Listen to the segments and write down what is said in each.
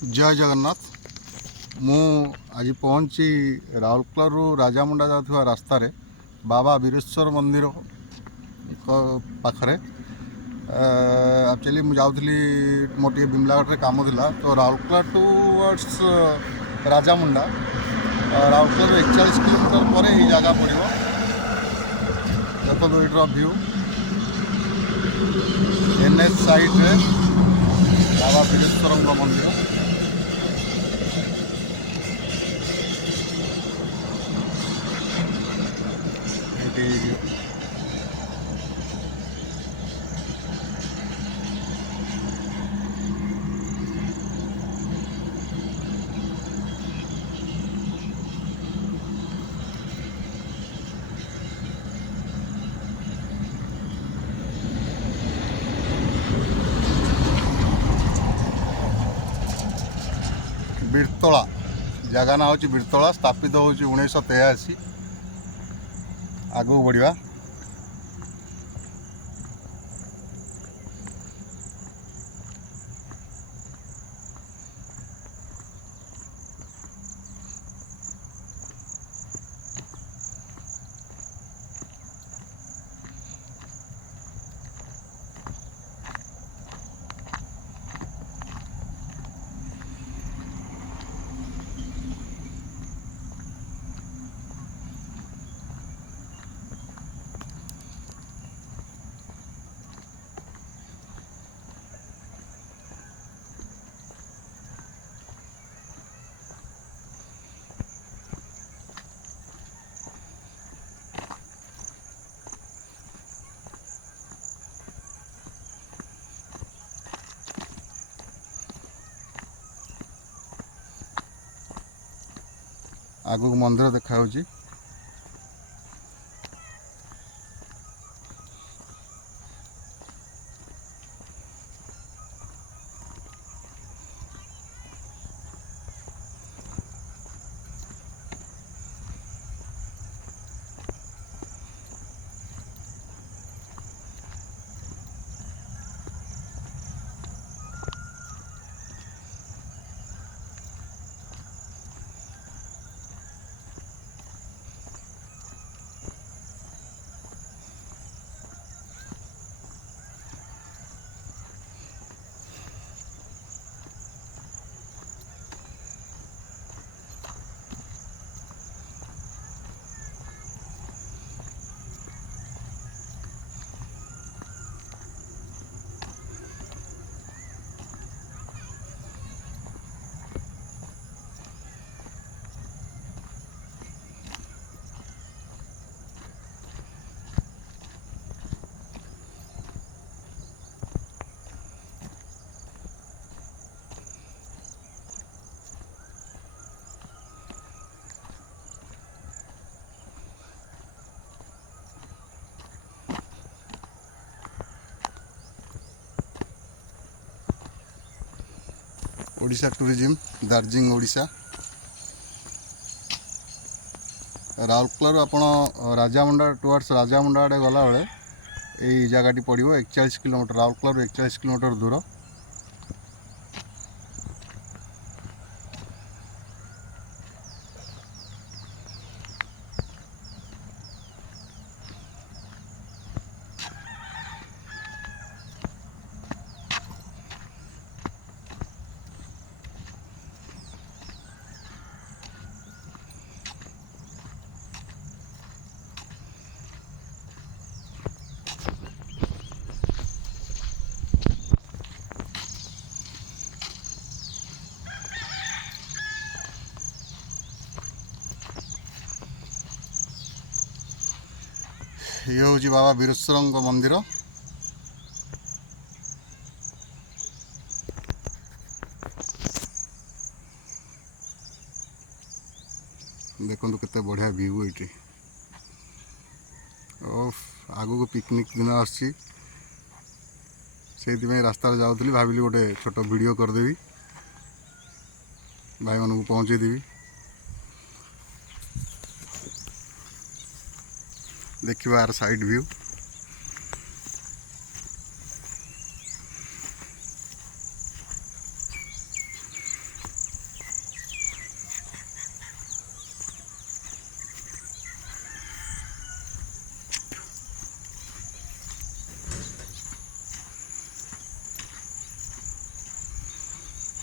जय जगन्नाथ। मु आज पहुँची राउरकेला राजामुंडा जाऊा रास्त बाबा वीरेश्वर मंदिर पाखरे। एक्चुअली मुझे जाऊली मोर टे बिमलागढ़ काम था तो राउरकेला टुवर्ड्स राजामुंडा राउरकेला 41 किलोमीटर पर यही जगह पड़ो। देखो इटर व्यू NH साइड रे बाबा वीरेश्वर मंदिर। बीरतला जगह ना हूँ बीरतला स्थापित हो 1983। आगू बढ़िया आगू मंदिर देखा होची। ओडिशा टूरिज्म दार्जिलिंग ओडिशा राउरकेला आपण राजामुंडा टुवर्ड्स राजामुंडा आड़े गला बेले यही जगह पड़ो 41 किलोमीटर राउरकेला 41 किलोमीटर दूर। ये हूँ बाबा वीरेश्वर मंदिर। देखो केते बढ़िया व्यू ये आगू को पिकनिक दिन आसी रास्ता जाऊली भाविली गोटे छोट वीडियो करदेवी भाई मानू पहुँचेदेवी। देखिए यार साइड व्यू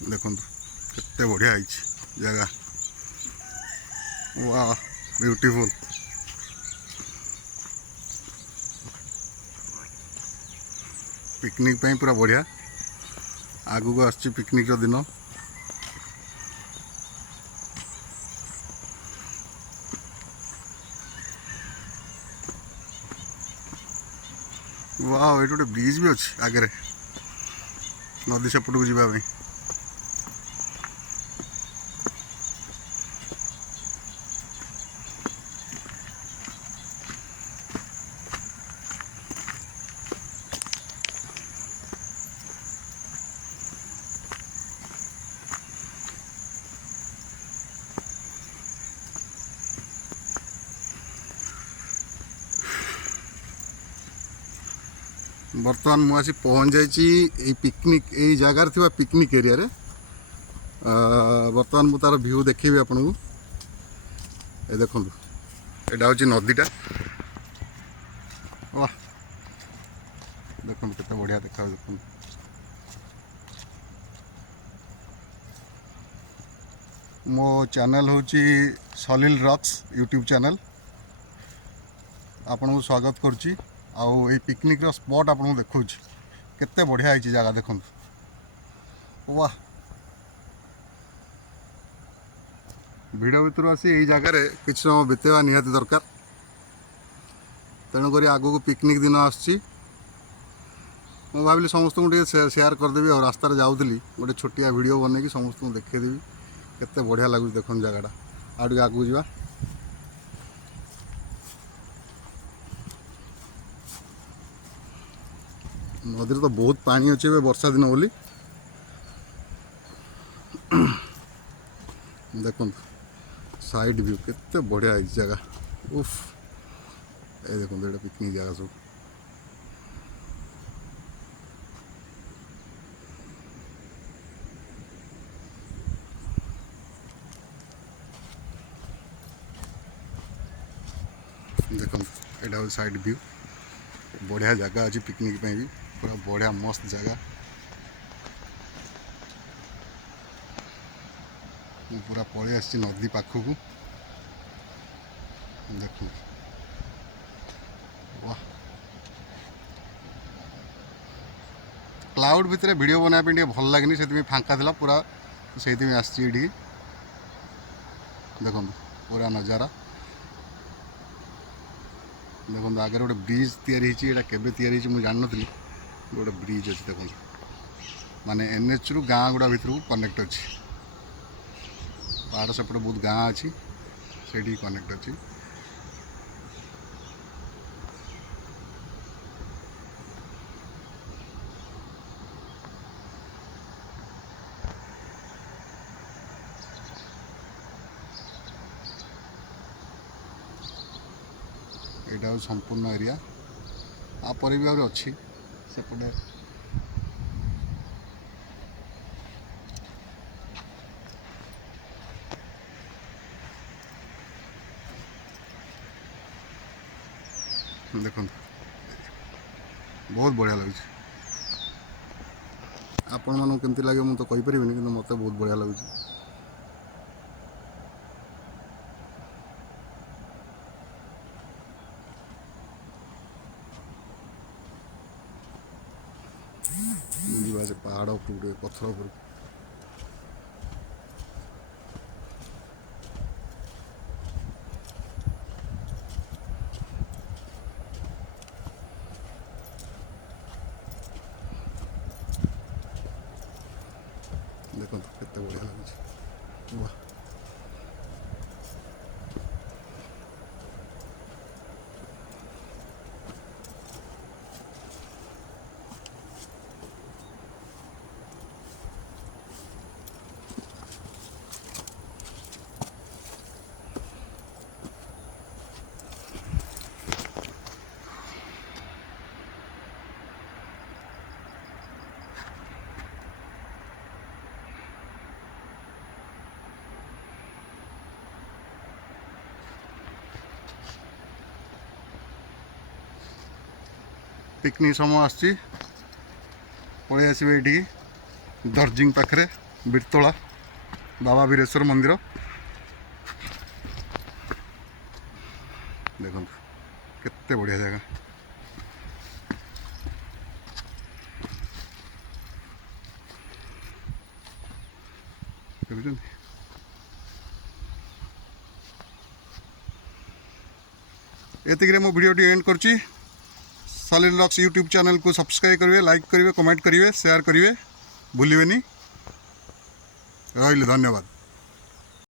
देखो केते बढ़िया जगह वाह ब्यूटीफुल। पिकनिक पे पूरा बढ़िया आगू को आसची पिकनिक दिन। वाह ये गोटे ब्रिज भी अच्छे आगे नदी सेपट को जावाई। बर्तमान मुझे पहुँच जाइए पिकनिक यही जगार थी पिकनिक एरिया रे। बर्तमान मुझे तार व्यू देखी आपन को ये देखो यहाँ हूँ नदीटा। वाह देखो केते बढ़िया देखा देखो। मो चैनल हूँ सलिल रॉक्स यूट्यूब चैनल। आपन को स्वागत करुच्ची। आउ ये पिकनिक स्पॉट आपको देखा केते बढ़िया है जगह देखो। वाह भिड़ भितर आसी यही जगार किसी समय बितेवा निहाती दरकार। तेणुक आगू को पिकनिक दिन आसुच्ची मैं भाविली समस्त को शेयर करदेवी और रास्तार जाऊली गोटे छोटिया वीडियो बनई समस्त को देखदेवी केते बढ़िया लगुच देखो जगटा। आगे आगू जा नदी तो बहुत पानी अच्छे वर्षा दिन बोली देखो साइड व्यू केते बढ़िया है जगह। उफ ये देखो ये पिकनिक जगह सब देखो यहाँ साइड व्यू बढ़िया जगह अच्छी पिकनिक पे भी पूरा बढ़िया मस्त जगह। पूरा पलि आसी नदी पाखक देखो। वाह क्लाउड भितर वीडियो बनाया भल लगनी से फांका था पूरा से आसी देखो पूरा नजारा। देखो आगे गोटे ब्रिज तैयारी मुझे जान नी गोटे ब्रिज अच्छे देखो माने एनएच रु गाँ गुड़ा भितर कनेक्ट अच्छी पहाड़ सेपटे बहुत गाँ अच्छी से कनेक्ट अच्छी। यहाँ संपूर्ण एरिया आपर भी आगे अच्छी सेपटे देखो बहुत बढ़िया लगे। आपण मानू केमती लगे मुझे तो कहीपर कि मत बहुत बढ़िया लगे। पहाड़ उपर पत्थर उपर देखो केते बढ़िया लगे। वाह पिकनिक समय आसी पलि आसबे ये दर्जिंग पाखे बिरतोला बाबा वीरेश्वर मंदिर देखो केते बढ़िया जगह देखुं एतिक मो वीडियो एंड करची सालिन रॉक्स यूट्यूब चैनल को सब्सक्राइब करेंगे लाइक करेंगे कमेंट करेंगे शेयर करेंगे भूलिए रही धन्यवाद।